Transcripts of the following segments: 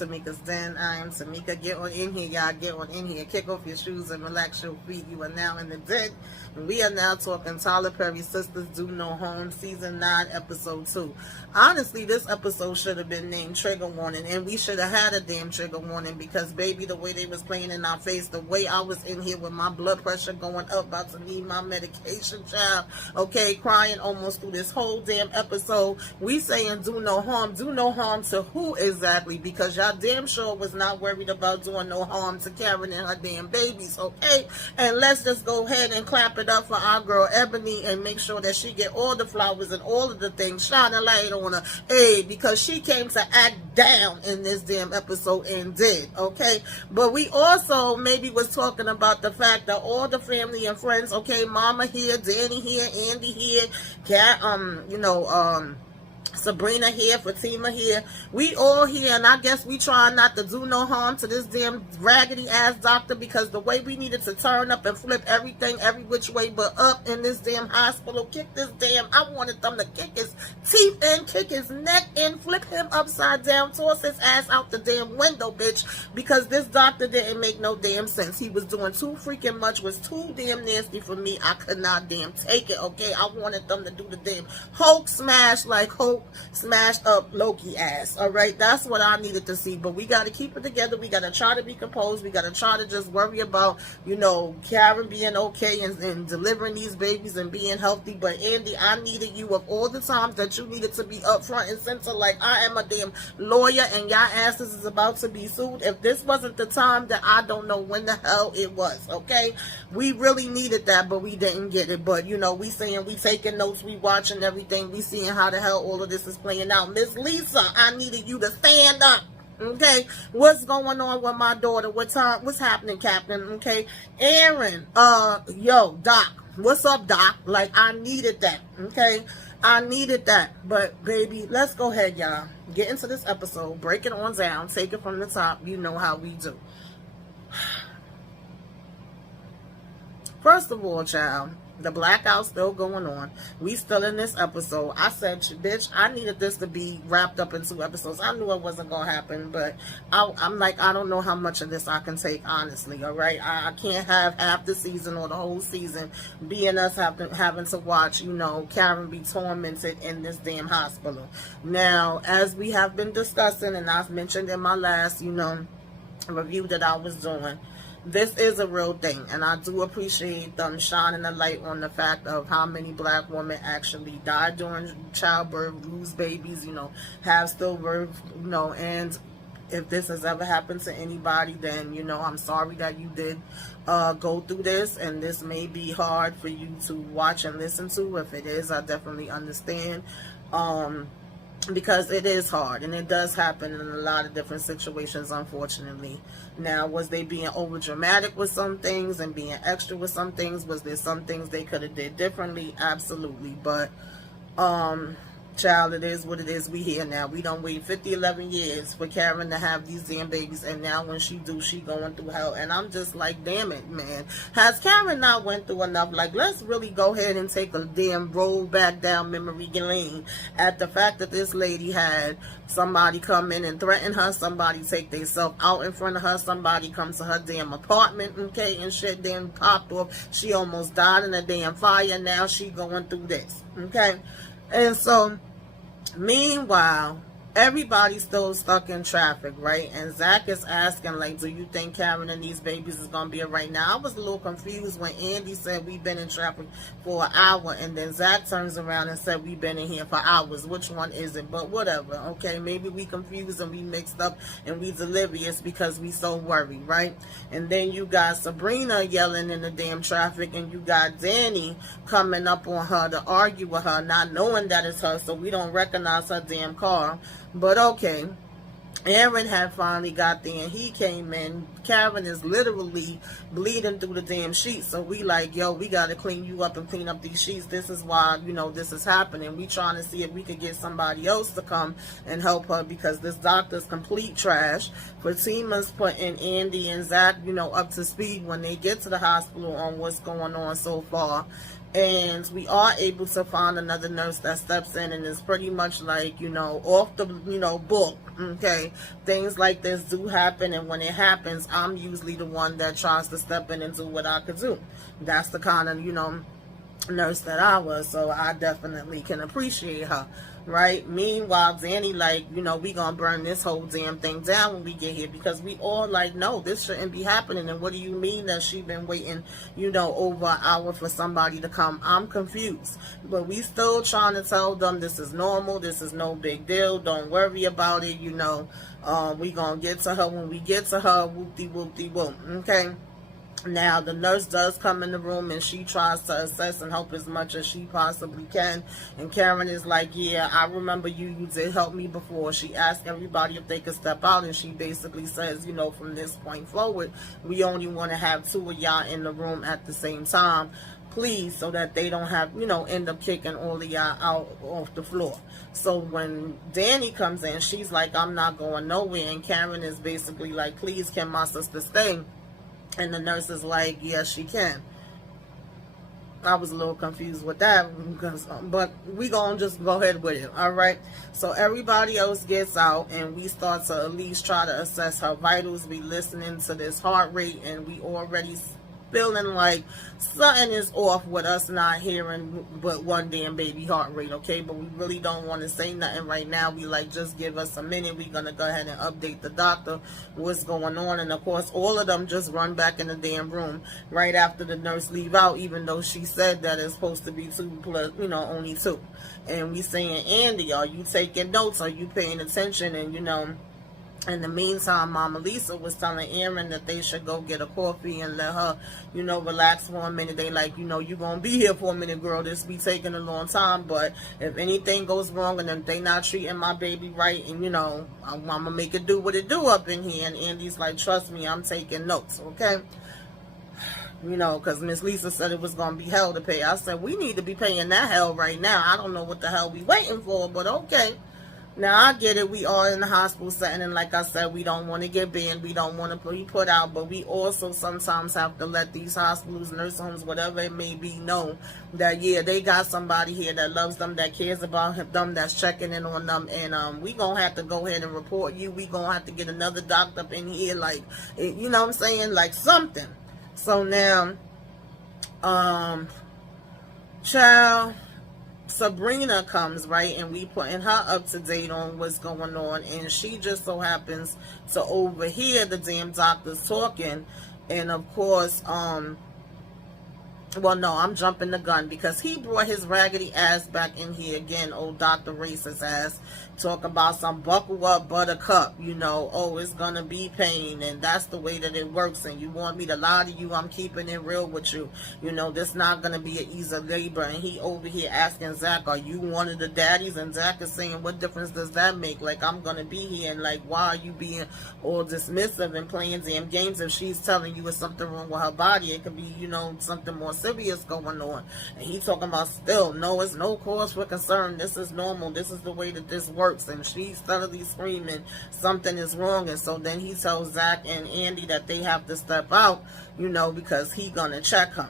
Tamika's Den. I am Tamika. Get on in here, y'all. Get on in here. Kick off your shoes and relax your feet. You are now in the den. We are now talking Tyler Perry Sisters Do No Harm, Season 9, Episode 2. Honestly, this episode should have been named Trigger Warning, and we should have had a damn trigger warning because, baby, the way they was playing in our face, the way I was in here with my blood pressure going up, about to need my medication, child, okay, crying almost through this whole damn episode. We saying do no harm. Do no harm to who exactly? Because y'all damn sure was not worried about doing no harm to Karen and her damn babies, okay? And let's just go ahead and clap it up for our girl Ebony and make sure that she get all the flowers and all of the things, shine a light on her, hey, because she came to act down in this damn episode and did, okay? But we also maybe was talking about the fact that all the family and friends, okay, Mama here, Danny here, Andy here, Sabrina here, Fatima here, we all here, and I guess we trying not to do no harm to this damn raggedy ass doctor, because the way we needed to turn up and flip everything every which way but up in this damn hospital, kick this damn, I wanted them to kick his teeth in, kick his neck in, flip him upside down, toss his ass out the damn window, bitch, because this doctor didn't make no damn sense. He was doing too freaking much, was too damn nasty for me. I could not damn take it, okay? I wanted them to do the damn Hulk smash like Hulk smashed up Loki ass, all right? That's what I needed to see. But we got to keep it together. We got to try to be composed. We got to try to just worry about, Karen being okay and delivering these babies and being healthy. But Andy, I needed you of all the times that you needed to be up front and center like I am a damn lawyer and y'all asses is about to be sued. If this wasn't the time, that I don't know when the hell it was, okay? We really needed that, but we didn't get it. But, we saying we taking notes, we watching everything, we seeing how the hell all of this is playing out. Miss Lisa, I needed you to stand up. Okay, what's going on with my daughter? What's happening, Captain? Okay, Aaron, Doc, what's up, Doc? Like, I needed that. Okay, I needed that. But baby, let's go ahead, y'all. Get into this episode, break it on down, take it from the top. You know how we do. First of all, child, the blackout's still going on. We still in this episode. I said, bitch, I needed this to be wrapped up in 2 episodes. I knew it wasn't going to happen, but I'm like, I don't know how much of this I can take, honestly, all right? I can't have half the season or the whole season being us having to watch, Karen be tormented in this damn hospital. Now, as we have been discussing, and I've mentioned in my last, review that I was doing, this is a real thing, and I do appreciate them shining a light on the fact of how many black women actually die during childbirth, lose babies, have stillbirth, and if this has ever happened to anybody, then, I'm sorry that you did go through this, and this may be hard for you to watch and listen to. If it is, I definitely understand. Because it is hard, and it does happen in a lot of different situations, unfortunately. Now, was they being over dramatic with some things and being extra with some things? Was there some things they could have did differently? Absolutely. But child, it is what it is. We here now. We don't wait 11 years for Karen to have these damn babies, and now when she do, she going through hell. And I'm just like, damn it, man. Has Karen not went through enough? Like, let's really go ahead and take a damn roll back down memory lane at the fact that this lady had somebody come in and threaten her, somebody take themselves out in front of her, somebody come to her damn apartment, okay, and shit damn popped off. She almost died in a damn fire. Now she going through this, okay? And so, meanwhile, everybody's still stuck in traffic, right? And Zach is asking, like, do you think Karen and these babies is going to be all right? Now, I was a little confused when Andy said we've been in traffic for an hour, and then Zach turns around and said we've been in here for hours. Which one is it? But whatever, okay? Maybe we confused and we mixed up and we delirious because we so worried, right? And then you got Sabrina yelling in the damn traffic, and you got Danny coming up on her to argue with her, not knowing that it's her, so we don't recognize her damn car. But okay, Aaron had finally got there, and he came in Karen is literally bleeding through the damn sheets. So we like, yo, we got to clean you up and clean up these sheets. This is why, you know, this is happening. We trying to see if we could get somebody else to come and help her, because this doctor's complete trash. Fatima's putting Andy and Zach, you know, up to speed when they get to the hospital on what's going on so far. And we are able to find another nurse that steps in and is pretty much like, you know, off the, you know, book. Okay, things like this do happen, and when it happens, I'm usually the one that tries to step in and do what I could do. That's the kind of, you know, nurse that I was, so I definitely can appreciate her, right? Meanwhile, Danny like, you know, we gonna burn this whole damn thing down when we get here, because we all like, no, this shouldn't be happening. And what do you mean that she been waiting, you know, over an hour for somebody to come? I'm confused, but we still trying to tell them this is normal, this is no big deal, don't worry about it, you know, we gonna get to her when we get to her, whoop-de-whoop-de-whoop, okay? Now, the nurse does come in the room and she tries to assess and help as much as she possibly can. And Karen is like, yeah, I remember you did help me before. She asked everybody if they could step out, and she basically says, you know, from this point forward, we only want to have 2 of y'all in the room at the same time, please, so that they don't have, you know, end up kicking all of y'all out off the floor. So when Danny comes in, she's like, I'm not going nowhere. And Karen is basically like, please, can my sister stay? And the nurse is like, yes, she can. I was a little confused with that, because, but we gonna just go ahead with it, all right? So everybody else gets out, and we start to at least try to assess her vitals. We listening to this heart rate, and we already feeling like something is off with us not hearing but one damn baby heart rate, okay? But we really don't want to say nothing right now. We like, just give us a minute. We're gonna go ahead and update the doctor what's going on. And of course, all of them just run back in the damn room right after the nurse leave out, even though she said that it's supposed to be 2 plus, you know, only 2. And we saying, Andy, are you taking notes? Are you paying attention? And, you know, in the meantime, Mama Lisa was telling Aaron that they should go get a coffee and let her, you know, relax for a minute. They like, you know, you gonna be here for a minute, girl. This be taking a long time, but if anything goes wrong and if they not treating my baby right, and, you know, I'm gonna make it do what it do up in here. And Andy's like, trust me, I'm taking notes, okay? You know, because Miss Lisa said it was going to be hell to pay. I said, we need to be paying that hell right now. I don't know what the hell we waiting for, but okay. Now, I get it. We are in the hospital setting, and like I said, we don't want to get banned. We don't want to be put out, but we also sometimes have to let these hospitals, nursing homes, whatever it may be, know that, yeah, they got somebody here that loves them, that cares about them, that's checking in on them, and we going to have to go ahead and report you. We going to have to get another doctor up in here, like, you know what I'm saying, like something. So now, child, Sabrina comes, right, and we putting her up to date on what's going on, and she just so happens to overhear the damn doctors talking, and of course, well, no, I'm jumping the gun, because he brought his raggedy ass back in here again, old Dr. Racist ass, talk about some buckle up buttercup, you know, oh, it's gonna be pain, and that's the way that it works, and you want me to lie to you, I'm keeping it real with you, you know, this not gonna be an easy labor. And he over here asking Zach, are you one of the daddies? And Zach is saying, what difference does that make? Like, I'm gonna be here, and like, why are you being all dismissive and playing damn games? If she's telling you it's something wrong with her body, it could be, you know, something more serious going on. And he talking about, still, no, it's no cause for concern, this is normal, this is the way that this works. And she's steadily screaming something is wrong. And so then he tells Zach and Andy that they have to step out, you know, because he gonna check her.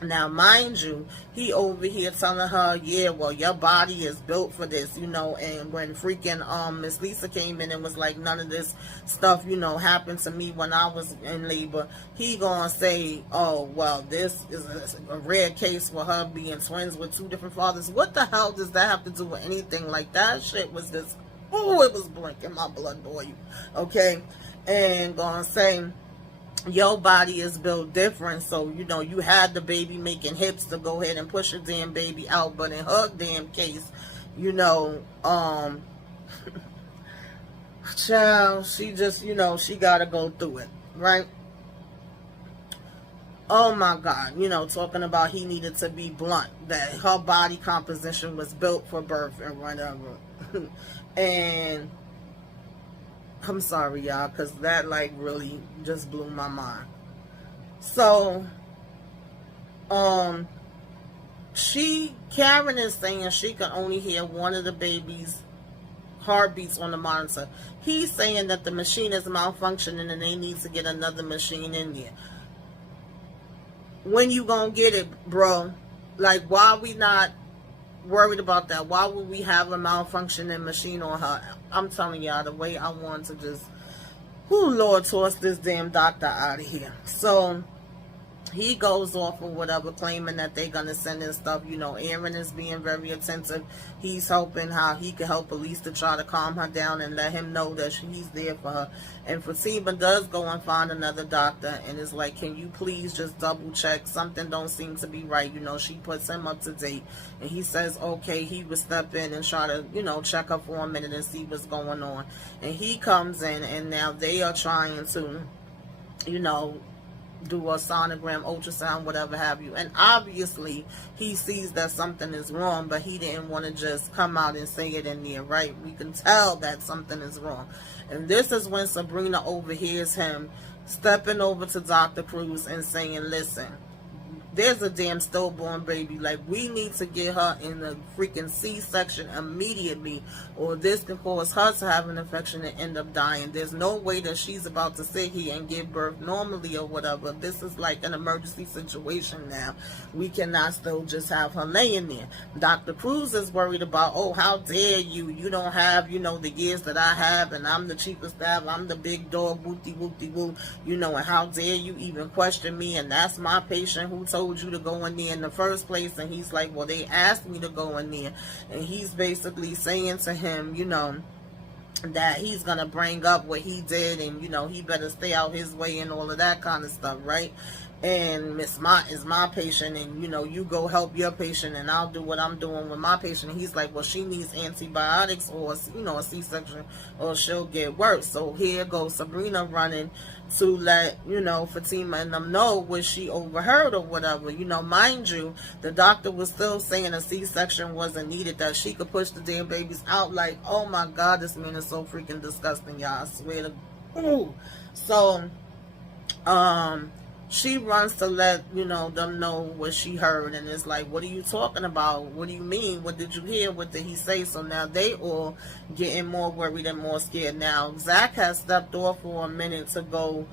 Now, mind you, he over here telling her, yeah, well, your body is built for this, you know. And when freaking Miss Lisa came in and was like, none of this stuff, you know, happened to me when I was in labor, he gonna say, oh, well, this is a rare case for her being twins with 2 different fathers. What the hell does that have to do with anything? Like, that shit was just, oh, it was blinking my blood boil, okay? And gonna say, your body is built different, so, you know, you had the baby making hips to go ahead and push your damn baby out, but in her damn case, you know, child, she just, you know, she gotta go through it, right? Oh my God, you know, talking about he needed to be blunt, that her body composition was built for birth and whatever. And I'm sorry, y'all, because that, like, really just blew my mind. So, Karen is saying she can only hear one of the baby's heartbeats on the monitor. He's saying that the machine is malfunctioning and they need to get another machine in there. When you gonna get it, bro? Like, why are we not worried about that? Why would we have a malfunctioning machine on her? I'm telling y'all, the way I want to just, Lord, toss this damn doctor out of here. So he goes off or whatever, claiming that they're gonna send in stuff. Aaron is being very attentive. He's helping how he can help police to try to calm her down and let him know that he's there for her. And Fatima does go and find another doctor and is like, can you please just double check? Something don't seem to be right. She puts him up to date. And he says, okay, he would step in and try to, check her for a minute and see what's going on. And he comes in and now they are trying to, do a sonogram, ultrasound, whatever have you. And obviously he sees that something is wrong, but he didn't want to just come out and say it in there, right? We can tell that something is wrong. And this is when Sabrina overhears him stepping over to Dr. Cruz and saying, listen, there's a damn stillborn baby. Like, we need to get her in the freaking C-section immediately, or this can cause her to have an infection and end up dying. There's no way that she's about to sit here and give birth normally or whatever. This is like an emergency situation now. We cannot still just have her laying there. Dr. Cruz is worried about, oh, how dare you? You don't have, the years that I have, and I'm the chief of staff. I'm the big dog, whoopty-whoopty-whoop, and how dare you even question me? And that's my patient who told you to go in there in the first place. And he's like, well, they asked me to go in there. And he's basically saying to him, that he's gonna bring up what he did, and he better stay out his way and all of that kind of stuff, right? And Miss Mott is my patient, and you go help your patient, and I'll do what I'm doing with my patient. And he's like, well, she needs antibiotics or a C-section, or she'll get worse. So here goes Sabrina running to let Fatima and them know what she overheard or whatever. Mind you, the doctor was still saying a C-section wasn't needed, that she could push the damn babies out. Like, oh my God, this man is so freaking disgusting, y'all. I swear to. Ooh. So she runs to let them know what she heard, and it's like, what are you talking about? What do you mean? What did you hear? What did he say? So now they all getting more worried and more scared. Now Zach has stepped off for a minute to go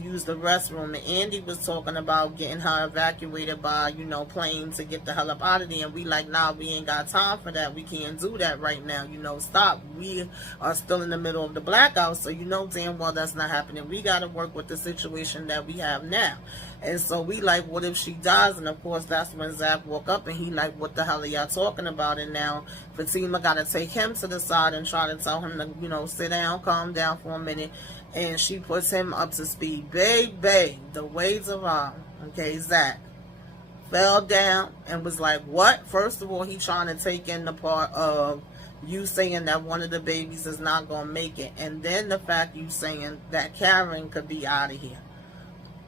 use the restroom, and Andy was talking about getting her evacuated by plane to get the hell up out of there. And we like, nah, we ain't got time for that. We can't do that right now. Stop. We are still in the middle of the blackout, so damn well that's not happening. We got to work with the situation that we have now. And so we like, what if she dies? And of course that's when Zach woke up, and he like, what the hell are y'all talking about? And now Fatima got to take him to the side and try to tell him to sit down, calm down for a minute. And she puts him up to speed. Baby, the weight of Zach fell down and was like, what? First of all, he trying to take in the part of you saying that one of the babies is not going to make it. And then the fact you saying that Karen could be out of here.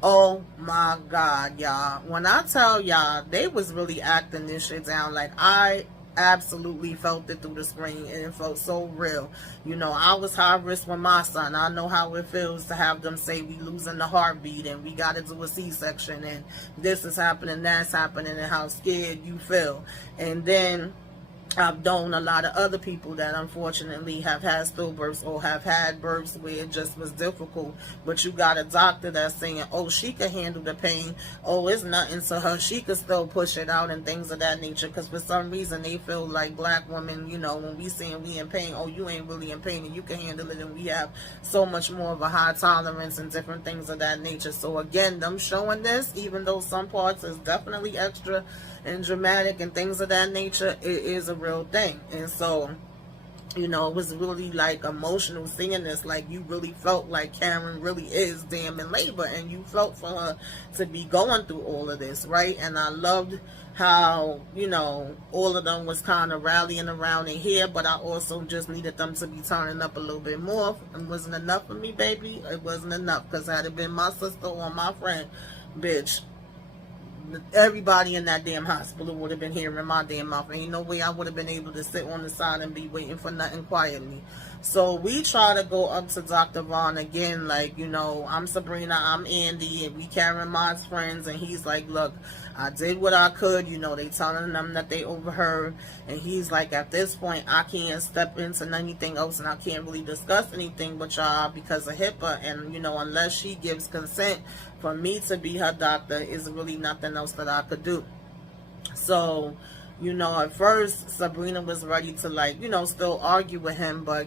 Oh my God, y'all. When I tell y'all, they was really acting this shit down. Like, I absolutely felt it through the screen, and it felt so real. I was high risk with my son. I know how it feels to have them say we losing the heartbeat and we got to do a C-section and this is happening, that's happening, and how scared you feel. And then I've known a lot of other people that unfortunately have had stillbirths or have had births where it just was difficult, but you got a doctor that's saying, oh, she can handle the pain, oh, it's nothing to her, she could still push it out and things of that nature. Because for some reason they feel like black women, when we saying we in pain, oh, you ain't really in pain and you can handle it, and we have so much more of a high tolerance and different things of that nature. So again, them showing this, even though some parts is definitely extra and dramatic and things of that nature, it is a real thing. And so it was really like emotional seeing this. Like, you really felt like Karen really is damn in labor, and you felt for her to be going through all of this, right? And I loved how all of them was kind of rallying around in here, but I also just needed them to be turning up a little bit more. It wasn't enough for me, baby. It wasn't enough, because had it been my sister or my friend, bitch, everybody in that damn hospital would have been hearing my damn mouth. Ain't no way I would have been able to sit on the side and be waiting for nothing quietly. So we try to go up to Dr. Vaughn again, like, you know, I'm Sabrina, I'm Andy, and we Karen Mott's friends, and he's like, look, I did what I could, you know, they telling them that they overheard, and he's like, at this point, I can't step into anything else, and I can't really discuss anything with y'all because of HIPAA, and, you know, unless she gives consent for me to be her doctor, is really nothing else that I could do. So, you know, at first, Sabrina was ready to, like, you know, still argue with him, but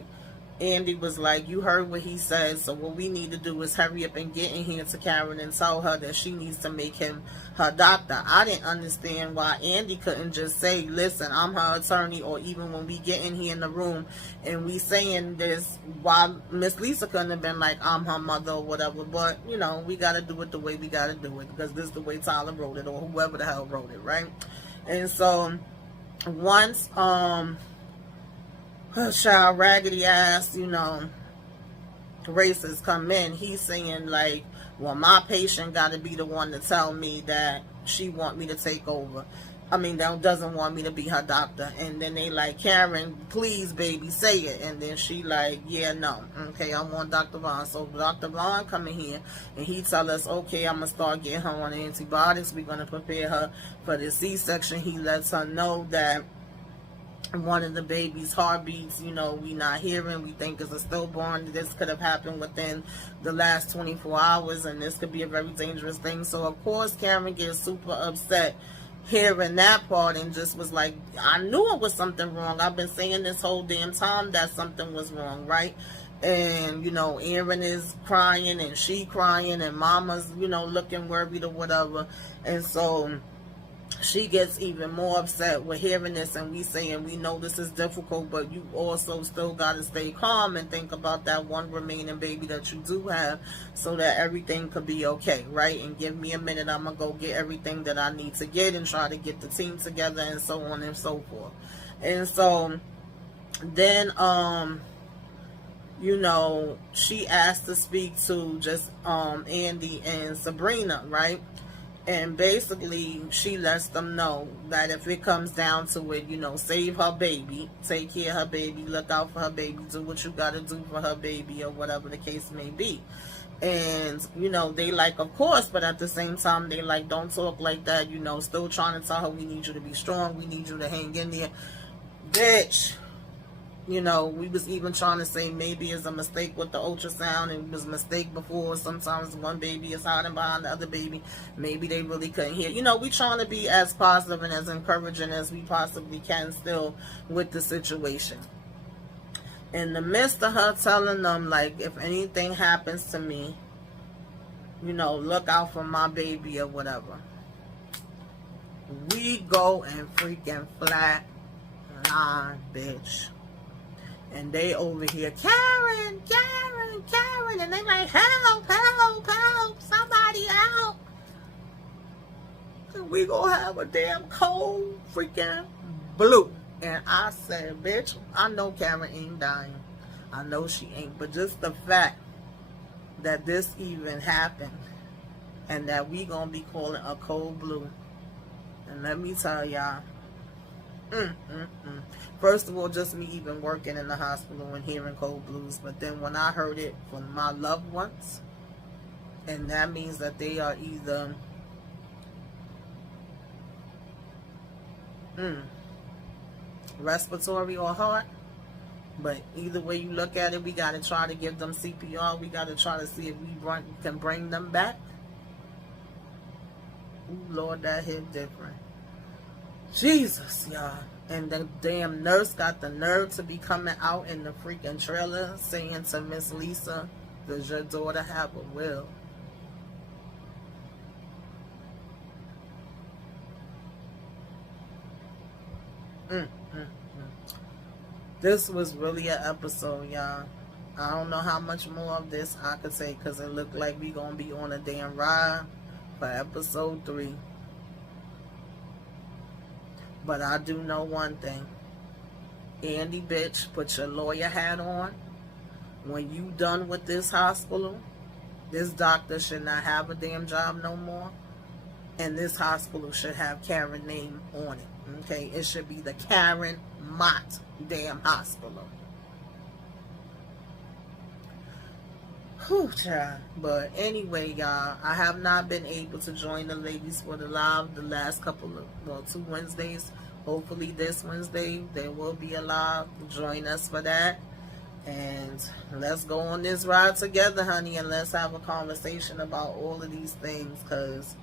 Andy was like, you heard what he said, so what we need to do is hurry up and get in here to Karen and tell her that she needs to make him her doctor. I didn't understand why Andy couldn't just say, listen, I'm her attorney, or even when we get in here in the room and we saying this, why Miss Lisa couldn't have been like, I'm her mother or whatever. But, you know, we got to do it the way we got to do it, because this is the way Tyler wrote it, or whoever the hell wrote it, right? And so once her child raggedy ass, you know, racist come in, he's saying like, well, my patient got to be the one to tell me that she want me to take over. I mean, that doesn't want me to be her doctor. And then they like, Karen, please, baby, say it. And then she like, yeah, no. Okay, I want Dr. Vaughn. So Dr. Vaughn come in here and he tell us, okay, I'm going to start getting her on antibiotics. We're going to prepare her for the C-section. He lets her know that one of the baby's heartbeats, you know, we not hearing, we think is a stillborn. This could have happened within the last 24 hours, and this could be a very dangerous thing. So of course Karen gets super upset hearing that part, and just was like, I knew it was something wrong. I've been saying this whole damn time that something was wrong, right? And, you know, Aaron is crying and she crying and mama's, you know, looking worried or whatever. And so she gets even more upset with hearing this, and we saying, we know this is difficult, but you also still got to stay calm and think about that one remaining baby that you do have, so that everything could be okay, right? And give me a minute, I'm gonna go get everything that I need to get and try to get the team together and so on and so forth. And so then you know, she asked to speak to just Andy and Sabrina, right? And basically, she lets them know that if it comes down to it, you know, save her baby, take care of her baby, look out for her baby, do what you got to do for her baby, or whatever the case may be. And, you know, they like, of course, but at the same time, they like, don't talk like that, you know, still trying to tell her, we need you to be strong, we need you to hang in there. Bitch. You know, we was even trying to say maybe it's a mistake with the ultrasound, and it was a mistake before. Sometimes one baby is hiding behind the other baby. Maybe they really couldn't hear. You know, we trying to be as positive and as encouraging as we possibly can still with the situation. In the midst of her telling them, like, if anything happens to me, you know, look out for my baby or whatever, we go and freaking flat line, bitch. And they over here, Karen, Karen, Karen. And they like, help, help, help, somebody help. And we gonna have a damn cold freaking blue. And I said, bitch, I know Karen ain't dying. I know she ain't. But just the fact that this even happened, and that we gonna be calling a cold blue. And let me tell y'all, first of all, just me even working in the hospital and hearing cold blues, but then when I heard it from my loved ones, and that means that they are either respiratory or heart, but either way you look at it, we got to try to give them CPR. We got to try to see if we can bring them back. Ooh, Lord, that hit different. Jesus, y'all. And the damn nurse got the nerve to be coming out in the freaking trailer saying to Miss Lisa, does your daughter have a will? This was really an episode, y'all. I don't know how much more of this I could say, because it looked like we gonna be on a damn ride for episode 3. But I do know one thing. Andy, bitch, put your lawyer hat on. When you done with this hospital, this doctor should not have a damn job no more. And this hospital should have Karen name on it. Okay? It should be the Karen Mott damn hospital. Whew, child. But anyway, y'all, I have not been able to join the ladies for the live the last couple of, well, 2 Wednesdays. Hopefully this Wednesday there will be a live. Join us for that. And let's go on this ride together, honey, and let's have a conversation about all of these things, because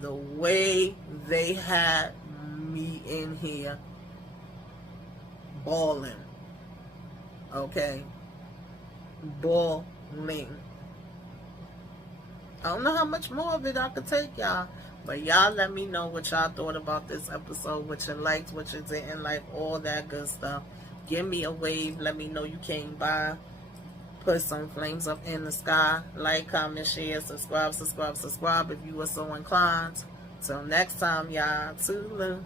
the way they had me in here balling, okay, balling. I don't know how much more of it I could take, y'all. But y'all let me know what y'all thought about this episode, what you liked, what you didn't like, all that good stuff. Give me a wave. Let me know you came by. Put some flames up in the sky. Like, comment, share, subscribe if you are so inclined. Till next time, y'all. Toodaloo.